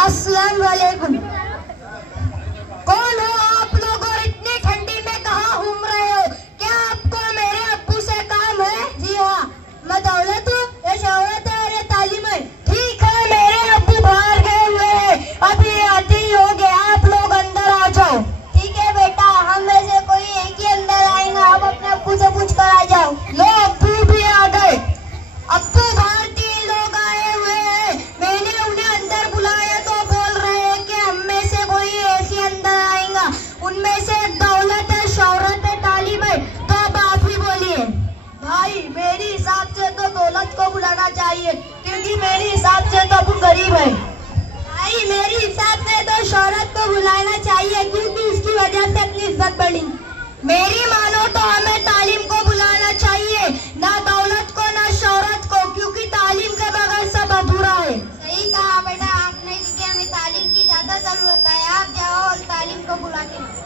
अस्सलाम वालेकुम। कौन हो आप लोग और इतनी ठंडी में कहाँ घूम रहे हो? क्या आपको मेरे अब्बू से काम है? जी हाँ, मैं दौलत हूँ, ये शौहरत है और ये तालीम है। ठीक है, मेरे अब्बू बाहर गए हुए हैं, अभी आते ही होंगे, आप लोग अंदर आ जाओ। ठीक है बेटा, हम में से कोई एक ही अंदर आएगा, आप अपने अब्बू से पूछ कर आ जाओ। लो, अब्बू भी आ गए। अब्बू बाहर 3 लोग आए हुए हैं, मैंने उन्हें अंदर बुलाया तो बोल रहे हैं कि हम में से कोई एक ही अंदर आएगा। उनमें से दौलत है, शौहरत है, तालीम है, तो अब आप ही बोलिए। भाई, मेरे हिसाब से तो दौलत को बुलाना चाहिए, क्योंकि मेरे हिसाब से तो अपन गरीब है। भाई, मेरे हिसाब से तो शौहरत को बुलाना चाहिए, क्योंकि उसकी वजह से अपनी इज्जत बढ़ी। मेरी मानो तो हमें तालीम को बुलाना चाहिए, ना दौलत को ना शौहरत को, क्योंकि तालीम के बगैर सब अधूरा है। सही कहा बेटा आपने, क्योंकि हमें तालीम की ज्यादा जरूरत है। आप जाओ और तालीम को बुला के